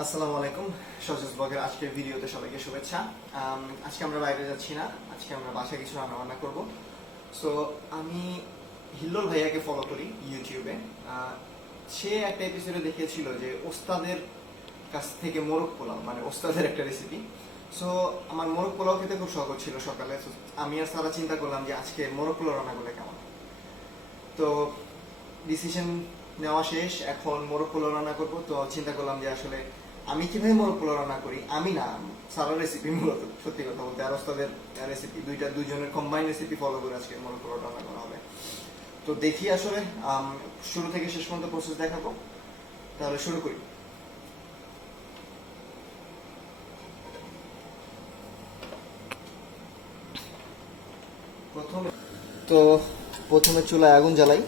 আসসালামু আলাইকুম, সজজ ব্লগের আজকের ভিডিওতে সবাইকে শুভেচ্ছা। আজকে আমরা বাইরে যাচ্ছি না, আজকে আমরা বাসায় কিছু রান্না করব। সো আমি হিল্লোল ভাইয়াকে ফলো করি ইউটিউবে। সে একটা এপিসোডে দেখিয়েছিল যে ওস্তাদের কাছ থেকে মোরগ পোলাও, মানে ওস্তাদের একটা রেসিপি। সো আমার মোরগ পোলাও খেতে খুব শখ ছিল সকালে। আমি আর সারা চিন্তা করলাম যে আজকে মোরগ পোলাও রান্না করলে কেমন। তো ডিসিশন নেওয়া শেষ, এখন মোরগ পোলাও রান্না করবো। তো চিন্তা করলাম যে আসলে আমি কিভাবে মোরগ পোলাও রান্না করি, আমি না, সারার রেসিপি মূলত, সত্যি কথা বলতে, আর ওস্তাদের রেসিপি, দুইজনের কম্বাইন রেসিপি ফলো করে আজকে মোরগ পোলাও রান্না করা হবে। তো দেখি আসলে শুরু থেকে শেষ পর্যন্ত প্রসেস দেখাবো। তাহলে শুরু করি। প্রথমে চুলায় আগুন জ্বালাই।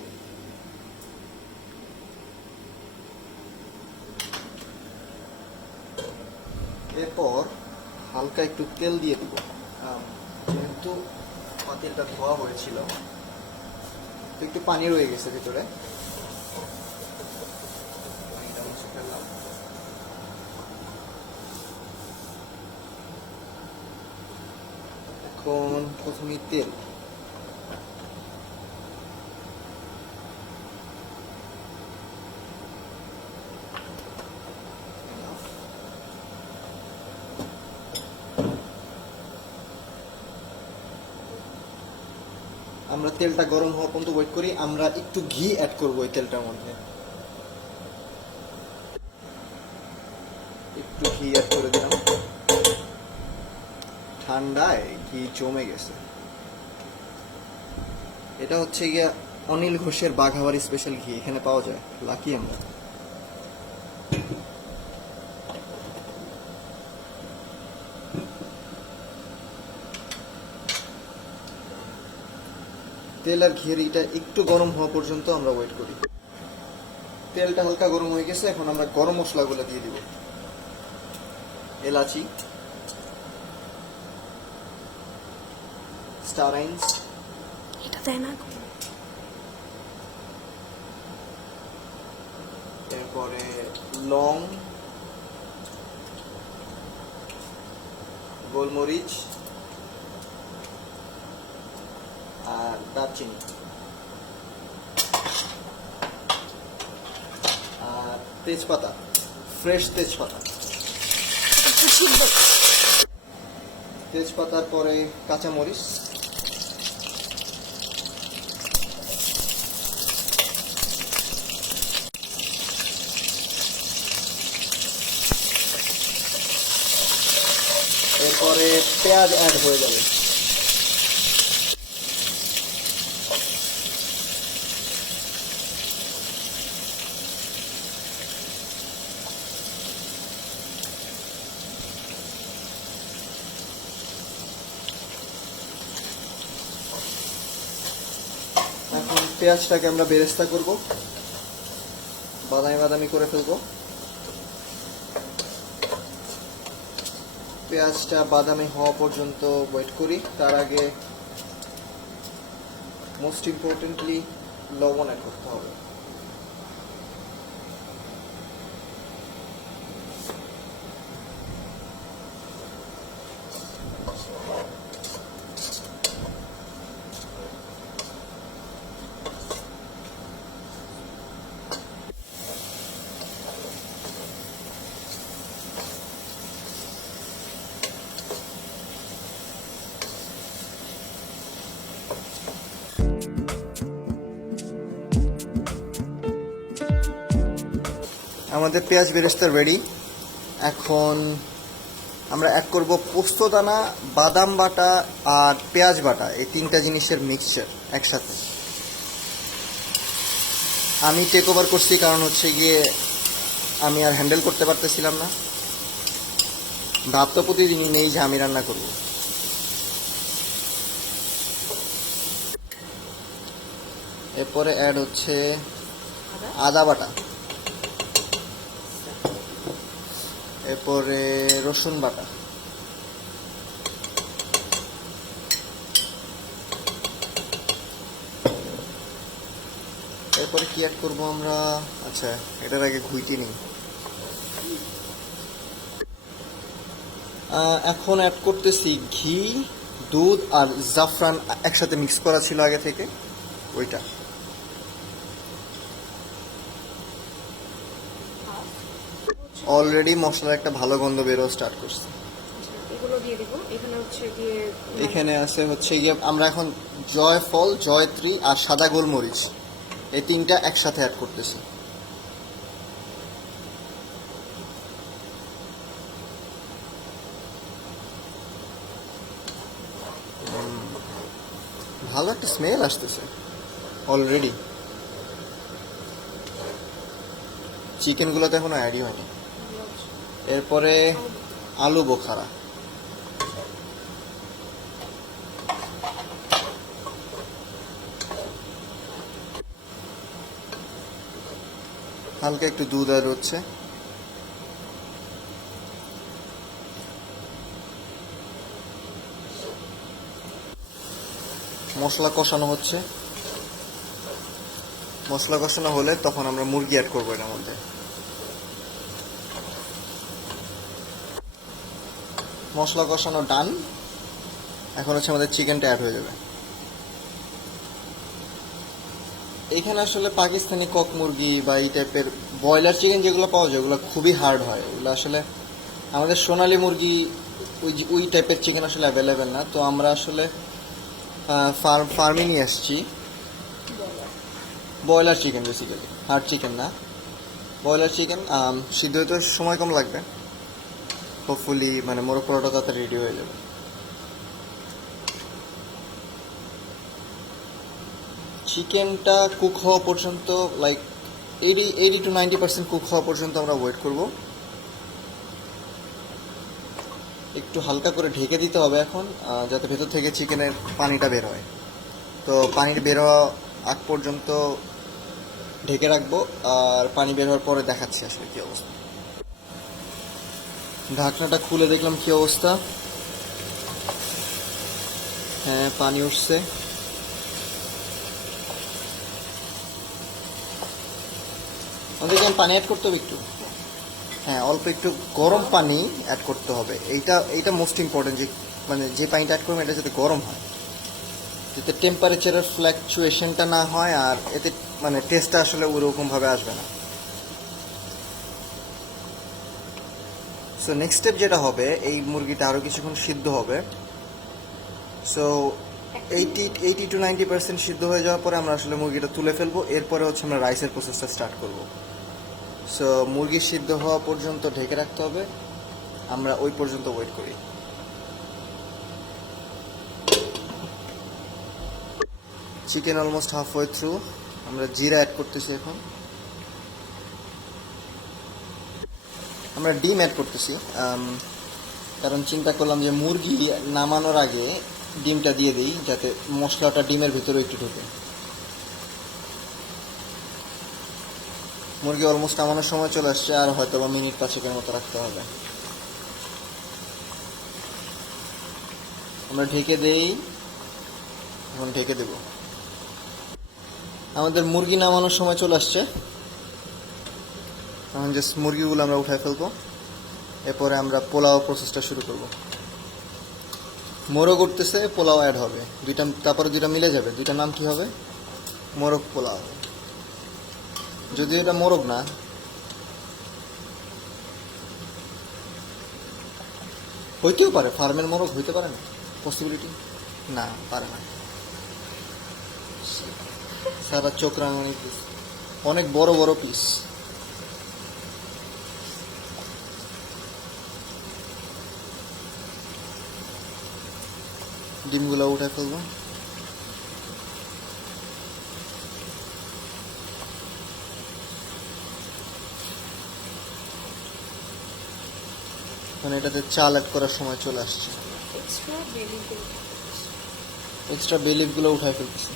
এরপর হালকা একটু তেল দিয়ে দিব, যেহেতু পাতিলটা ধোয়া হয়েছিল তো একটু পানি রয়ে গেছে ভিতরে। এখন প্রথমে তেল, আমরা তেলটা গরম হওয়া পর্যন্ত ওয়েট করি। আমরা একটু ঘি অ্যাড করবো এই তেলটার মধ্যে, একটু ঘি অ্যাড করে দিলাম। ঠান্ডায় ঘি জমে গেছে। এটা হচ্ছে গিয়া অনিল ঘোষের বাঘাবাড়ি স্পেশাল ঘি, এখানে পাওয়া যায়, লাকি আমরা। তেল আর ঘিয়ের এটা একটু গরম হওয়া পর্যন্ত আমরা ওয়েট করি। তেলটা হালকা গরম হয়ে গেছে, এখন আমরা গরম মশলাগুলো দিয়ে দিব। এলাচি, স্টার আইনস, এটা দেয় না, এরপরে লং, গোলমরিচ আর দারচিনি আর তেজপাতা, ফ্রেশ তেজপাতা। তেজপাতার পরে কাঁচামরিচ, এরপরে পেঁয়াজ অ্যাড হয়ে যাবে। এখন পেঁয়াজটাকে আমরা বেরেস্তা করব, বাদামি বাদামি করে ফেলবো। পেঁয়াজটা বাদামি হওয়া পর্যন্ত ওয়েট করি। তার আগে মোস্ট ইম্পর্টেন্টলি লবণ অ্যাড করতে হবে। আমাদের পেঁয়াজ বেরেস্তা রেডি। এখন আমরা অ্যাড করব পোস্তদানা, বাদাম বাটা আর পেঁয়াজ বাটা, এই তিনটা জিনিসের মিক্সচার একসাথে। আমি টেক ওভার করছি, কারণ হচ্ছে গিয়ে আমি আর হ্যান্ডেল করতে পারতেছিলাম না। ভাব তো প্রতিদিনই নেই যে আমি রান্না করব। এরপরে অ্যাড হচ্ছে আদা বাটা, এরপরে রসুন বাটা, এরপরে কি অ্যাড করবো আমরা? আচ্ছা, এটার আগে ঘুইটি নিই। এখন অ্যাড করতেছি ঘি, দুধ আর জাফরান একসাথে মিক্স করা ছিল আগে থেকে, ওইটা। অলরেডি মশলার একটা ভালো গন্ধ বেরো স্টার্ট করছে। এগুলো দিয়ে দিব। এখানে হচ্ছে দিয়ে এখানে আছে হচ্ছে গিয়ে আমরা এখন জয়ফল, জয়ত্রী আর সাদা গোলমরিচ এই তিনটা একসাথে অ্যাড করতেছি। ভালো একটা স্মেল আসতেছে অলরেডি। চিকেনগুলোতে এখনো অ্যাডই হয়নি। এরপরে আলু বোখারা, হালকা একটু দুধ অ্যাড হচ্ছে। মশলা কষানো হচ্ছে। মশলা কষানো হলে তখন আমরা মুরগি অ্যাড করবো এটার মধ্যে। মশলা কষানো ডান। এখন হচ্ছে আমাদের চিকেনটা অ্যাড হয়ে যাবে। এখানে আসলে পাকিস্তানি কক মুরগি বা এই টাইপের ব্রয়লার চিকেন যেগুলো পাওয়া যায় ওগুলো খুবই হার্ড হয়। ওগুলো আসলে আমাদের সোনালী মুরগি ওই টাইপের চিকেন আসলে অ্যাভেলেবেল না। তো আমরা আসলে ফার্মে নিয়ে আসছি broiler chicken, basically hard chicken না, ব্রয়লার চিকেন। সিদ্ধ হতে সময় কম লাগবে, হোপফুলি মানে মোরগ পরোটা তাড়াতাড়ি রেডি হয়ে যাবে। চিকেনটা কুক হওয়া পর্যন্ত, লাইক 80 to 90% কুক হওয়া পর্যন্ত আমরা ওয়েট করব। একটু হালকা করে ঢেকে দিতে হবে এখন, যাতে ভেতর থেকে চিকেনের পানিটা বের হয়। তো পানিটা বের হওয়া আগ পর্যন্ত ঢেকে রাখবো, আর পানি বের হওয়ার পরে দেখাচ্ছি আসলে কি অবস্থা। ঢাকনাটা খুলে দেখলাম কি অবস্থা। হ্যাঁ, পানি উঠছে। আমাদেরকে পানি অ্যাড করতে হবে একটু। হ্যাঁ, অল্প একটু গরম পানি অ্যাড করতে হবে। এইটা মোস্ট ইম্পর্টেন্ট, যে মানে যে পানিটা অ্যাড করবেন এটা যাতে গরম হয়, যাতে টেম্পারেচারের ফ্ল্যাকচুয়েশনটা না হয়, আর এতে মানে টেস্টটা আসলে ওরকমভাবে আসবে না। সো নেক্সট স্টেপ যেটা হবে, এই মুরগিটা আরও কিছুক্ষণ সিদ্ধ হবে। সো 80 to 90% সিদ্ধ হয়ে যাওয়ার পরে আমরা আসলে মুরগিটা তুলে ফেলবো। এরপরে হচ্ছে আমরা রাইসের প্রসেসটা স্টার্ট করব। সো মুরগি সিদ্ধ হওয়া পর্যন্ত ঢেকে রাখতে হবে, আমরা ওই পর্যন্ত ওয়েট করি। Chicken almost half way through. আমরা জিরা অ্যাড করতেছি এখন। আমরা ডিম অ্যাড করতেছি, কারণ চিন্তা করলাম যে মুরগি নামানোর আগে ডিমটা দিয়ে দিই, যাতে মশলাটা ডিমের ভিতরে একটু ঢোকে। মুরগি অলমোস্ট নামানোর সময় চলে আসছে, আর হয়তো বা মিনিট 5-এর মতো রাখতে হবে। আমরা ঢেকে দেই, এখন ঢেকে দেব। আমাদের মুরগি নামানোর সময় চলে আসছে। এখন জাস্ট মুরগিগুলো আমরা উঠায় ফেলবো। এরপরে আমরা পোলাও প্রসেসটা শুরু করব। মোরগ উঠতেছে, পোলাও অ্যাড হবে দুইটা, তারপরে দুইটা মিলে যাবে। দুইটার নাম কি হবে? মোরগ পোলাও। যদিও এটা মোরগ না, হইতেও পারে, ফার্মের মোরগ হইতে পারে না, পসিবিলিটি না, পারে না। সারা চোখ রাঙানি পিস, অনেক বড় বড় পিস। ডিমগুলো উঠে ফেলবো। মানে এটাতে চাল অ্যাড করার সময় চলে আসছে। এক্সট্রা বে লিফগুলো উঠায় ফেলতেছি।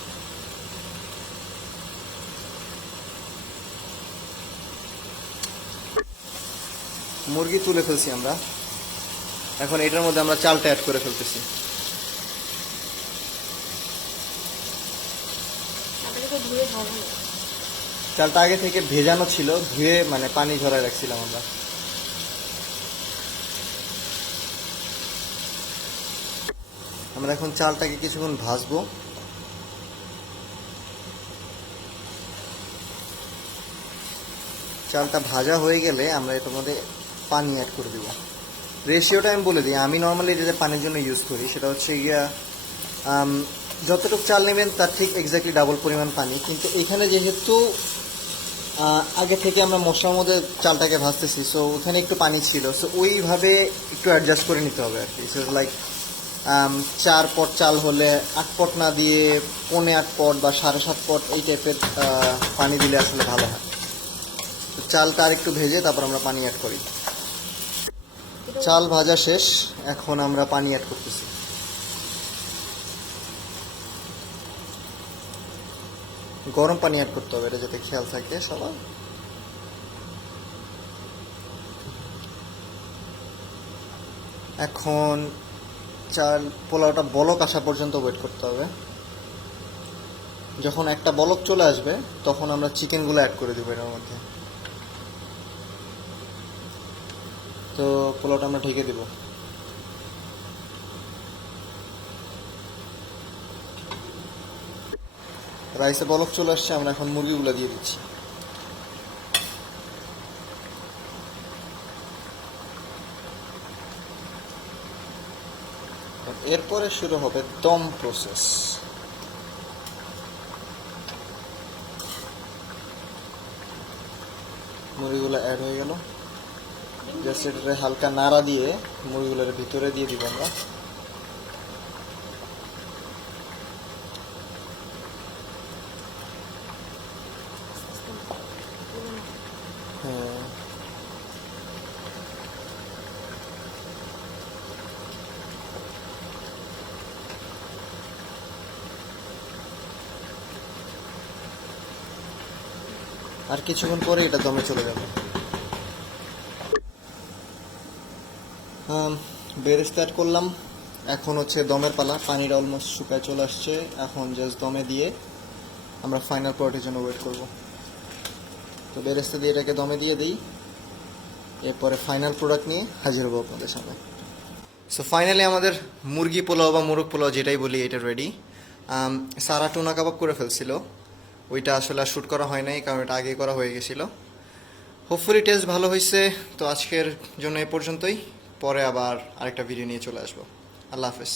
মুরগি তুলে ফেলছি আমরা। এখন এটার মধ্যে আমরা চালটা অ্যাড করে ফেলতেছি। চালটা আগে থেকে ভেজানো ছিল, ধুয়ে মানে পানি ঝরায় রাখছিলাম আমরা। আমরা এখন চালটাকে কিছুক্ষণ ভাজবো। চালটা ভাজা হয়ে গেলে আমরা এটার মধ্যে পানি অ্যাড করে দেবো। রেশিওটা আমি বলে দিই, আমি নর্মালি এটা পানির জন্য ইউজ করি সেটা হচ্ছে গিয়া যতটুকু চাল নেবেন তার ঠিক এক্স্যাক্টলি ডাবল পরিমাণ পানি। কিন্তু এখানে যেহেতু আগে থেকে আমরা মশলার মধ্যে চালটাকে ভাজতেছি, সো ওখানে একটু পানি ছিল, সো ওইভাবে একটু অ্যাডজাস্ট করে নিতে হবে আর কি। সো লাইক 4 পট চাল হলে 8 পট না দিয়ে 8.25 পট বা 7.5 পট এই টাইপের পানি দিলে আসলে ভালো হয়। তো চালটা আর একটু ভেজে তারপর আমরা পানি অ্যাড করি। চাল ভাজা শেষ, এখন আমরা পানি অ্যাড করতেছি। গরম পানি অ্যাড করতে হবে, এটা যাতে খেয়াল থাকে সবার। এখন চাল পোলাওটা বলক আসা পর্যন্ত ওয়েট করতে হবে। যখন একটা বলক চলে আসবে তখন আমরা চিকেনগুলো অ্যাড করে দেবো এর মধ্যে। তো পোলাওটা আমরা ঢেকে দেব। রাইসে বলক চলে আসছে, আমরা এখন মুরগিগুলো দিয়ে দিচ্ছি। এরপরে শুরু হবে দম প্রসেস। মুরগিগুলো অ্যাড হয়ে গেল, জাস্ট এটাতে হালকা নাড়া দিয়ে মুরগিগুলোর ভিতরে দিয়ে দিব আমরা। হ্যাঁ, আর কিছুক্ষণ পরে এটা দমে চলে যাবে। বেরেস্তা অ্যাড করলাম, এখন হচ্ছে দমের পালা। পানিটা অলমোস্ট শুকায় চলে আসছে, এখন জাস্ট দমে দিয়ে আমরা ফাইনাল প্রোডাক্টের জন্য ওয়েট করব। তো বেরেস্তা দিয়ে এটাকে দমে দিয়ে দিই, এরপরে ফাইনাল প্রোডাক্ট নিয়ে হাজির হবো আপনাদের সামনে। সো ফাইনালি আমাদের মুরগি পোলাও বা মোরগ পোলাও যেটাই বলি এটা রেডি। সারা টুনা কাবাব করে ফেলছিল, ওইটা আসলে আর শ্যুট করা হয় নাই কারণ এটা আগে করা হয়ে গেছিলো। হোপফুলি টেস্ট ভালো হয়েছে। তো আজকের জন্য এ পর্যন্তই, পরে আবার আরেকটা ভিডিও নিয়ে চলে আসবো। আল্লাহ হাফেজ।